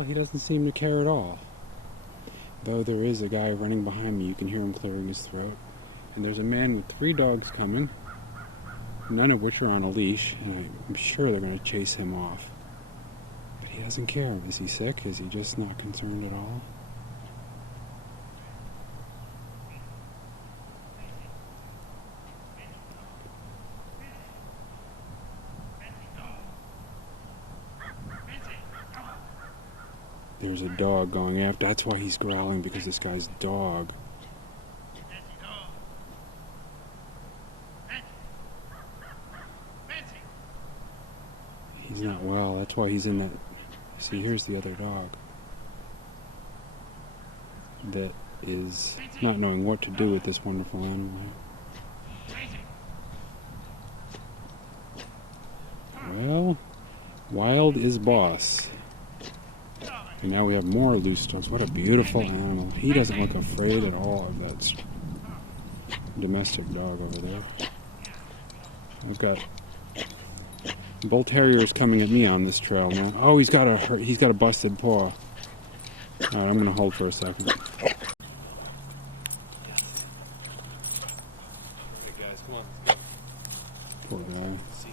Well, he doesn't seem to care at all. Though there is a guy running behind me, you can hear him clearing his throat. And there's a man with 3 dogs coming, none of which are on a leash, and I'm sure they're going to chase him off. But he doesn't care. Is he sick? Is he just not concerned at all? There's a dog going after. That's why he's growling, because this guy's dog. He's not well. That's why he's in that. See, here's the other dog that is not knowing what to do with this wonderful animal. Well, wild is boss. And now we have more loose dogs. What a beautiful animal. He doesn't look afraid at all of that domestic dog over there. I've got bull terriers coming at me on this trail now. Oh, he's got a busted paw. All right, I'm gonna hold for a second. Okay, guys, come on, let's go. Poor guy. See.